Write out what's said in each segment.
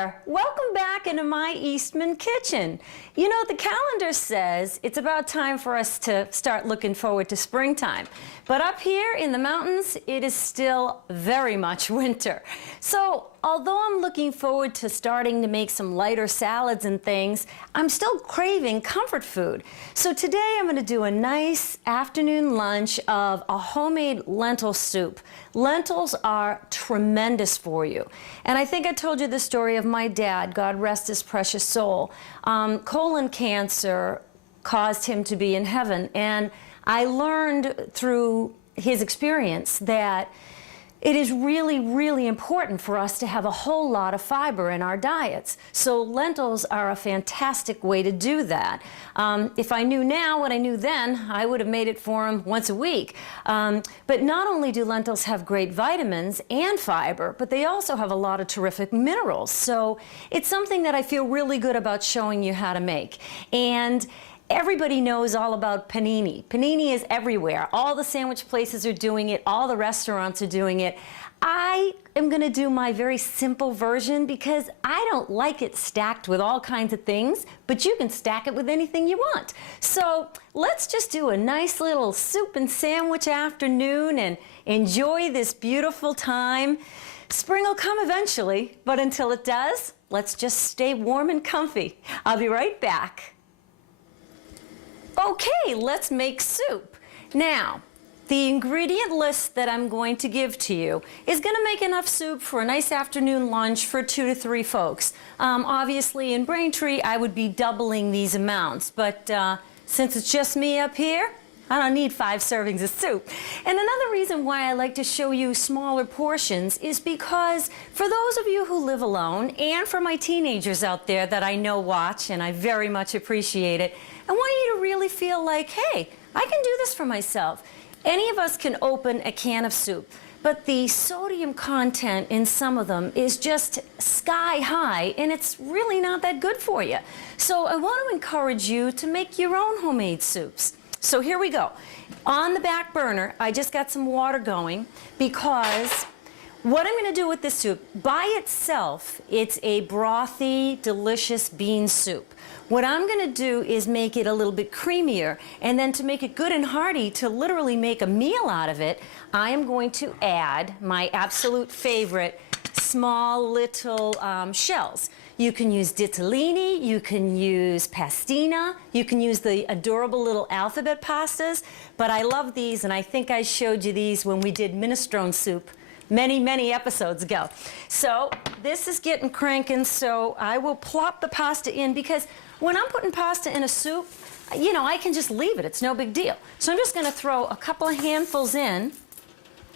there! Welcome back into my Eastman kitchen. You know, the calendar says it's about time for us to start looking forward to springtime. But up here in the mountains, it is still very much winter. So, although I'm looking forward to starting to make some lighter salads and things, I'm still craving comfort food. So today I'm going to do a nice afternoon lunch of a homemade lentil soup. Lentils are tremendous for you. And I think I told you the story of my dad, God rest his precious soul. Colon cancer caused him to be in heaven. And I learned through his experience that it is really, really important for us to have a whole lot of fiber in our diets. So lentils are a fantastic way to do that. If I knew now what I knew then, I would have made it for him once a week. But not only do lentils have great vitamins and fiber, but they also have a lot of terrific minerals. So it's something that I feel really good about showing you how to make. And everybody knows all about panini. Panini is everywhere. All the sandwich places are doing it. All the restaurants are doing it. I am going to do my very simple version because I don't like it stacked with all kinds of things, but you can stack it with anything you want. So let's just do a nice little soup and sandwich afternoon and enjoy this beautiful time. Spring will come eventually, but until it does, let's just stay warm and comfy. I'll be right back. Okay, let's make soup. Now, the ingredient list that I'm going to give to you is going to make enough soup for a nice afternoon lunch for 2 to 3 folks. Obviously, in Braintree, I would be doubling these amounts, but since it's just me up here, I don't need 5 servings of soup. And another reason why I like to show you smaller portions is because for those of you who live alone and for my teenagers out there that I know watch, and I very much appreciate it, I want you to really feel like, hey, I can do this for myself. Any of us can open a can of soup, but the sodium content in some of them is just sky high, and it's really not that good for you. So I want to encourage you to make your own homemade soups. So here we go. On the back burner, I just got some water going because what I'm going to do with this soup, by itself, it's a brothy, delicious bean soup. What I'm going to do is make it a little bit creamier, and then to make it good and hearty, to literally make a meal out of it, I am going to add my absolute favorite small little shells. You can use ditalini, you can use pastina, you can use the adorable little alphabet pastas, but I love these, and I think I showed you these when we did minestrone soup many episodes ago. So this is getting cranking, so I will plop the pasta in because when I'm putting pasta in a soup, you know, I can just leave it. It's no big deal. So I'm just going to throw a couple of handfuls in,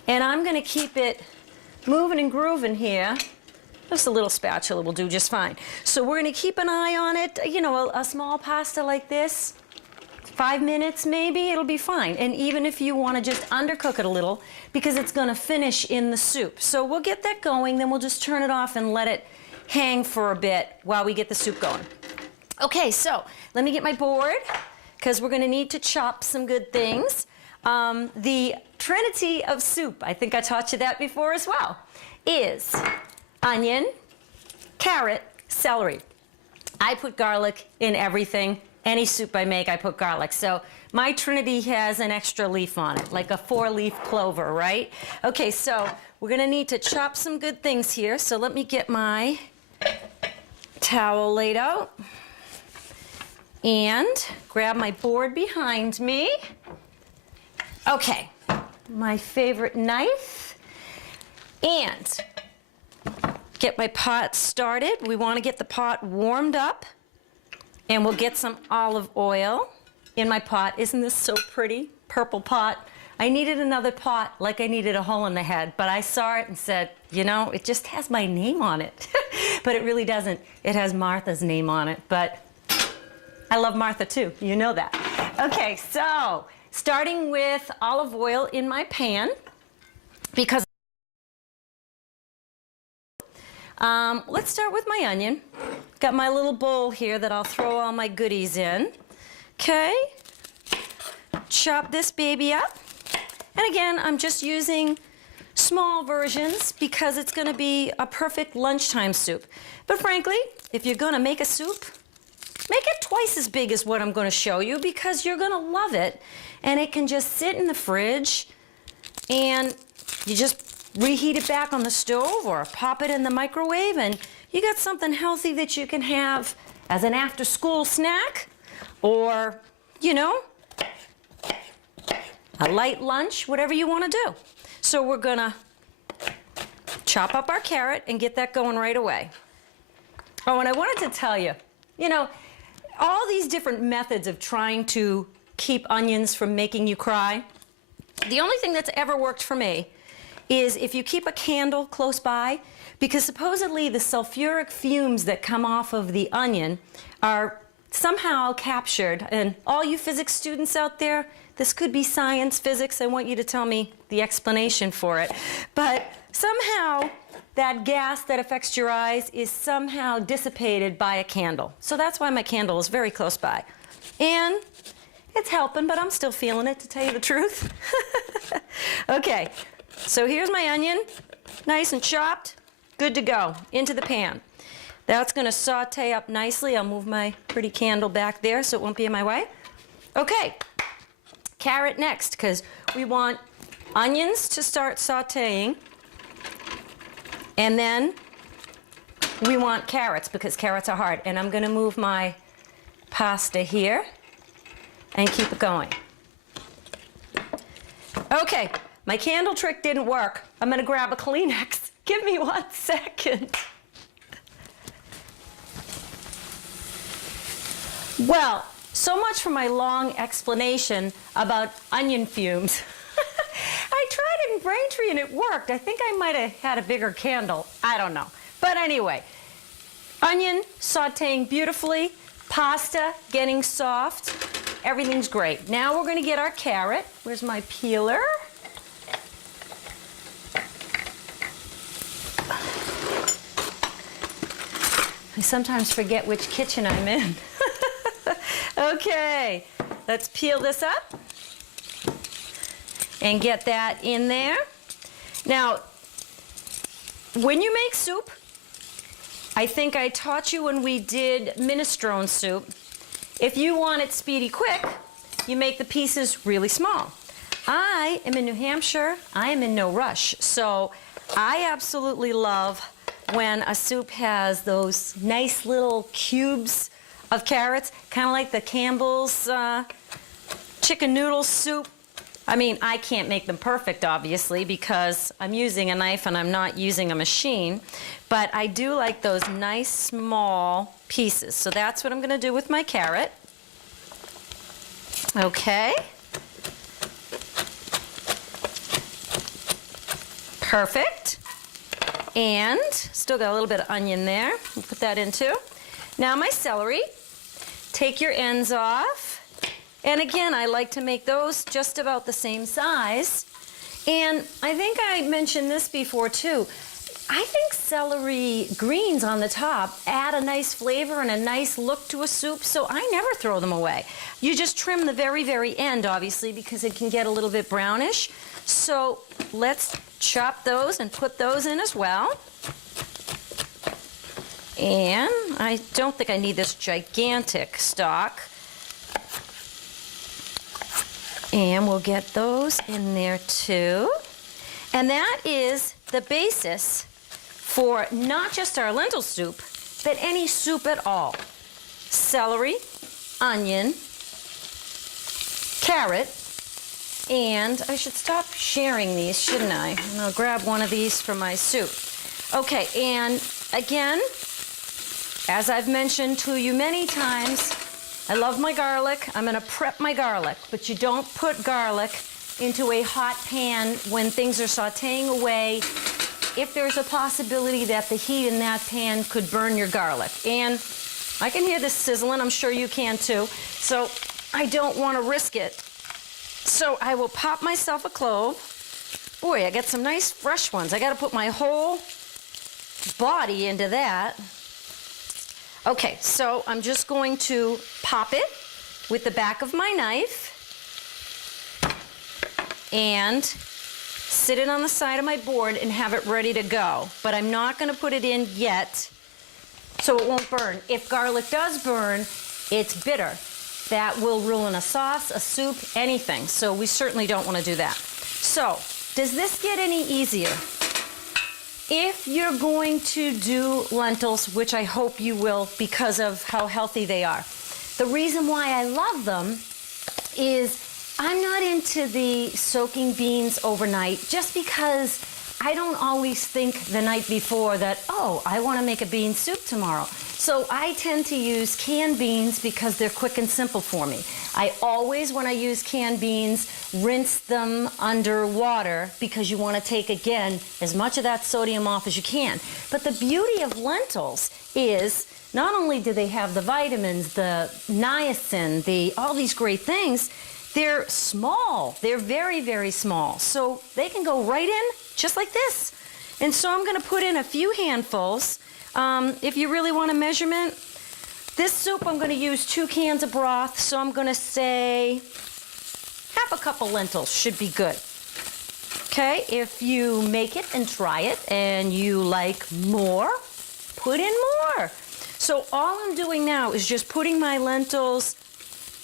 and I'm going to keep it moving and grooving here. Just a little spatula will do just fine. So we're going to keep an eye on it. You know, a small pasta like this, 5 minutes maybe, it'll be fine. And even if you want to just undercook it a little, because it's going to finish in the soup. So we'll get that going, then we'll just turn it off and let it hang for a bit while we get the soup going. Okay, so let me get my board, because we're going to need to chop some good things. The trinity of soup, I think I taught you that before as well, is onion, carrot, celery. I put garlic in everything. Any soup I make, I put garlic. So my trinity has an extra leaf on it, like a 4-leaf clover, right? Okay, so we're going to need to chop some good things here. So let me get my towel laid out and grab my board behind me. Okay, my favorite knife, and get my pot started. We want to get the pot warmed up, and we'll get some olive oil in my pot. Isn't this so pretty? Purple pot. I needed another pot like I needed a hole in the head, but I saw it and said, you know, it just has my name on it. But it really doesn't. It has Martha's name on it, but I love Martha too. You know that. Okay, so starting with olive oil in my pan, because let's start with my onion. Got my little bowl here that I'll throw all my goodies in. Okay, chop this baby up. And again, I'm just using small versions because it's going to be a perfect lunchtime soup. But frankly, if you're going to make a soup, make it twice as big as what I'm going to show you because you're going to love it. And it can just sit in the fridge and you just reheat it back on the stove or pop it in the microwave and you got something healthy that you can have as an after-school snack or, you know, a light lunch, whatever you want to do. So we're going to chop up our carrot and get that going right away. Oh, and I wanted to tell you, you know, all these different methods of trying to keep onions from making you cry, the only thing that's ever worked for me is if you keep a candle close by, because supposedly the sulfuric fumes that come off of the onion are somehow captured. And all you physics students out there, this could be science, physics, I want you to tell me the explanation for it. But somehow that gas that affects your eyes is somehow dissipated by a candle. So that's why my candle is very close by. And it's helping, but I'm still feeling it, to tell you the truth. Okay, so here's my onion, nice and chopped, good to go, into the pan. That's going to saute up nicely. I'll move my pretty candle back there so it won't be in my way. Okay, carrot next, because we want onions to start sauteing, and then we want carrots because carrots are hard. And I'm going to move my pasta here and keep it going. Okay, my candle trick didn't work. I'm going to grab a Kleenex. Give me 1 second. Well, so much for my long explanation about onion fumes. I tried it in Braintree and it worked. I think I might have had a bigger candle. I don't know. But anyway, onion sauteing beautifully, pasta getting soft. Everything's great. Now we're going to get our carrot. Where's my peeler? I sometimes forget which kitchen I'm in. Okay, let's peel this up and get that in there. Now, when you make soup, I think I taught you when we did minestrone soup, if you want it speedy quick, you make the pieces really small. I am in New Hampshire. I am in no rush. So I absolutely love when a soup has those nice little cubes of carrots, kind of like the Campbell's chicken noodle soup. I mean, I can't make them perfect, obviously, because I'm using a knife and I'm not using a machine. But I do like those nice small pieces. So that's what I'm going to do with my carrot. Okay. Perfect. And still got a little bit of onion there. I'll put that in too. Now my celery. Take your ends off. And again, I like to make those just about the same size. And I think I mentioned this before too. I think celery greens on the top add a nice flavor and a nice look to a soup, so I never throw them away. You just trim the very, very end, obviously, because it can get a little bit brownish. So let's chop those and put those in as well. And I don't think I need this gigantic stalk. And we'll get those in there too. And that is the basis for not just our lentil soup, but any soup at all. Celery, onion, carrot, and I should stop sharing these, shouldn't I? And I'll grab one of these for my soup. Okay, and again, as I've mentioned to you many times, I love my garlic. I'm going to prep my garlic, but you don't put garlic into a hot pan when things are sauteing away if there's a possibility that the heat in that pan could burn your garlic. And I can hear this sizzling. I'm sure you can too. So I don't want to risk it. So I will pop myself a clove. Boy, I got some nice fresh ones. I got to put my whole body into that. Okay, so I'm just going to pop it with the back of my knife and sit it on the side of my board and have it ready to go. But I'm not gonna put it in yet, so it won't burn. If garlic does burn, it's bitter. That will ruin a sauce, a soup, anything. So we certainly don't wanna do that. So, does this get any easier? If you're going to do lentils, which I hope you will because of how healthy they are, the reason why I love them is I'm not into the soaking beans overnight just because I don't always think the night before that, oh, I want to make a bean soup tomorrow. So I tend to use canned beans because they're quick and simple for me. I always, when I use canned beans, rinse them under water because you want to take, again, as much of that sodium off as you can. But the beauty of lentils is not only do they have the vitamins, the niacin, all these great things, they're small. They're very, very small. So they can go right in just like this. And so I'm going to put in a few handfuls. If you really want a measurement, this soup I'm going to use 2 cans of broth. So I'm going to say half a cup of lentils should be good. Okay, if you make it and try it and you like more, put in more. So all I'm doing now is just putting my lentils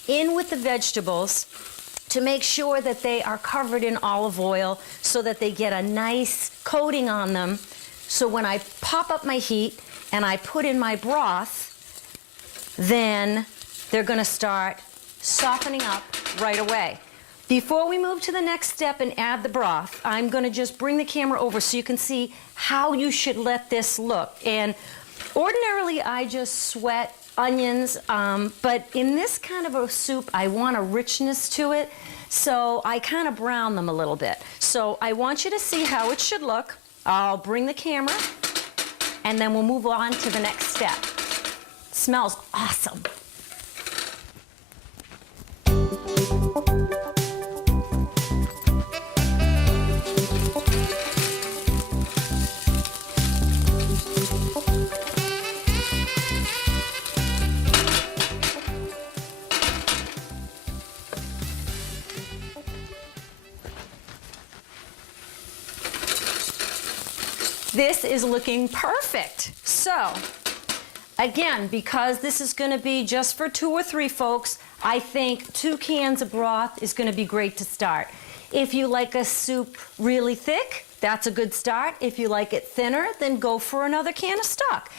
in with the vegetables to make sure that they are covered in olive oil so that they get a nice coating on them. So when I pop up my heat and I put in my broth, then they're gonna start softening up right away. Before we move to the next step and add the broth, I'm gonna just bring the camera over so you can see how you should let this look. And ordinarily I just sweat onions, but in this kind of a soup, I want a richness to it, so I kind of brown them a little bit. So I want you to see how it should look. I'll bring the camera, and then we'll move on to the next step. It smells awesome. This is looking perfect. So, again, because this is going to be just for 2 or 3 folks, I think 2 cans of broth is going to be great to start. If you like a soup really thick, that's a good start. If you like it thinner, then go for another can of stock.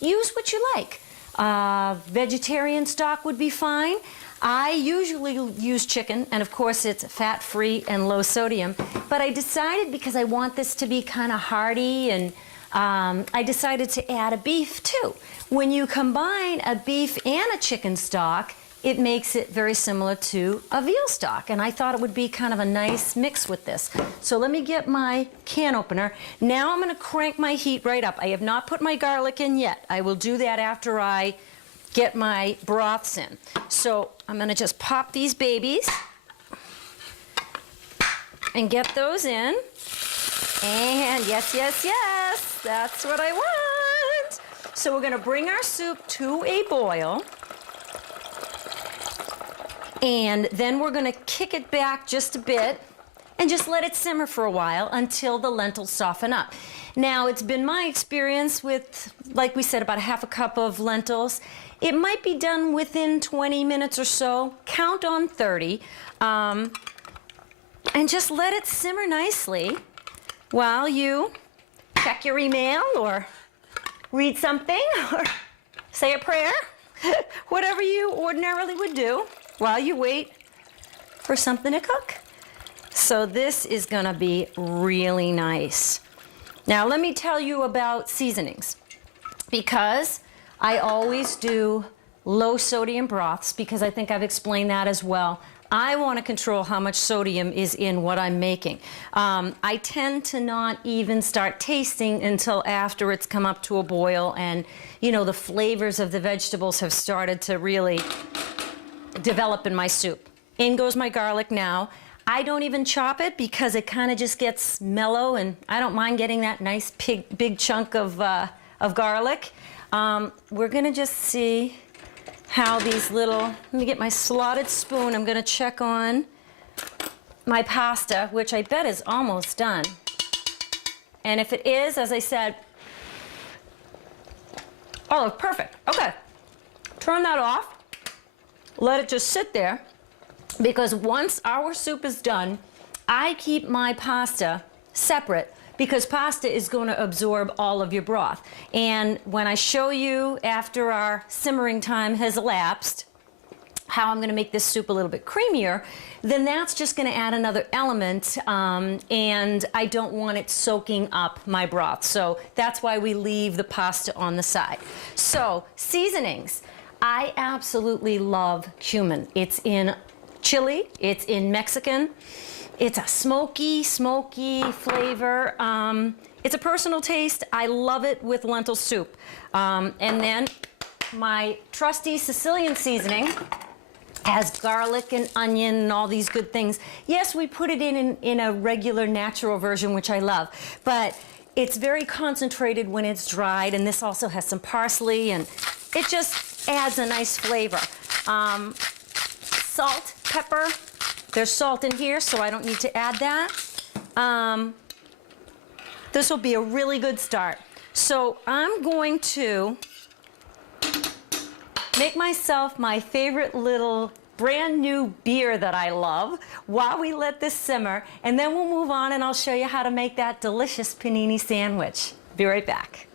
Use what you like. Vegetarian stock would be fine. I usually use chicken, and of course it's fat-free and low sodium, but I decided because I want this to be kind of hearty, and I decided to add a beef too. When you combine a beef and a chicken stock, it makes it very similar to a veal stock, and I thought it would be kind of a nice mix with this. So let me get my can opener. Now I'm going to crank my heat right up. I have not put my garlic in yet. I will do that after I get my broths in. So I'm going to just pop these babies and get those in. And yes, yes, yes, that's what I want. So we're going to bring our soup to a boil. And then we're going to kick it back just a bit and just let it simmer for a while until the lentils soften up. Now, it's been my experience with, like we said, about a half a cup of lentils. It might be done within 20 minutes or so. Count on 30. And just let it simmer nicely while you check your email or read something or say a prayer, whatever you ordinarily would do while you wait for something to cook. So this is gonna be really nice. Now let me tell you about seasonings, because I always do low sodium broths because I think I've explained that as well. I want to control how much sodium is in what I'm making. I tend to not even start tasting until after it's come up to a boil and, you know, the flavors of the vegetables have started to really develop in my soup. In goes my garlic now. I don't even chop it because it kind of just gets mellow, and I don't mind getting that nice big chunk of garlic. We're gonna just see how these little, let me get my slotted spoon. I'm gonna check on my pasta, which I bet is almost done. And if it is, as I said, oh, perfect. Okay. Turn that off. Let it just sit there, because once our soup is done, I keep my pasta separate, because pasta is going to absorb all of your broth. And when I show you after our simmering time has elapsed how I'm going to make this soup a little bit creamier, then that's just going to add another element, and I don't want it soaking up my broth. So that's why we leave the pasta on the side. So seasonings. I absolutely love cumin. It's in chili, it's in Mexican. It's a smoky flavor. It's a personal taste. I love it with lentil soup. And then my trusty Sicilian seasoning has garlic and onion and all these good things. Yes, we put it in a regular natural version, which I love, but it's very concentrated when it's dried, and this also has some parsley, and it just adds a nice flavor. Salt, pepper. There's salt in here, so I don't need to add that. This will be a really good start. So I'm going to make myself my favorite little brand new beer that I love while we let this simmer, and then we'll move on and I'll show you how to make that delicious panini sandwich. Be right back.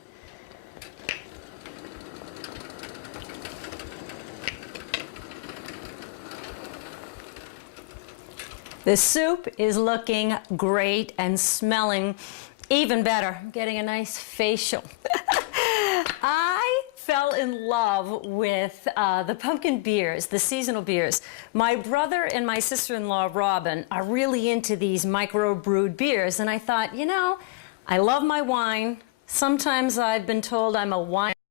The soup is looking great and smelling even better. I'm getting a nice facial. I fell in love with the pumpkin beers, the seasonal beers. My brother and my sister-in-law, Robin, are really into these micro-brewed beers, and I thought, you know, I love my wine. Sometimes I've been told I'm a wine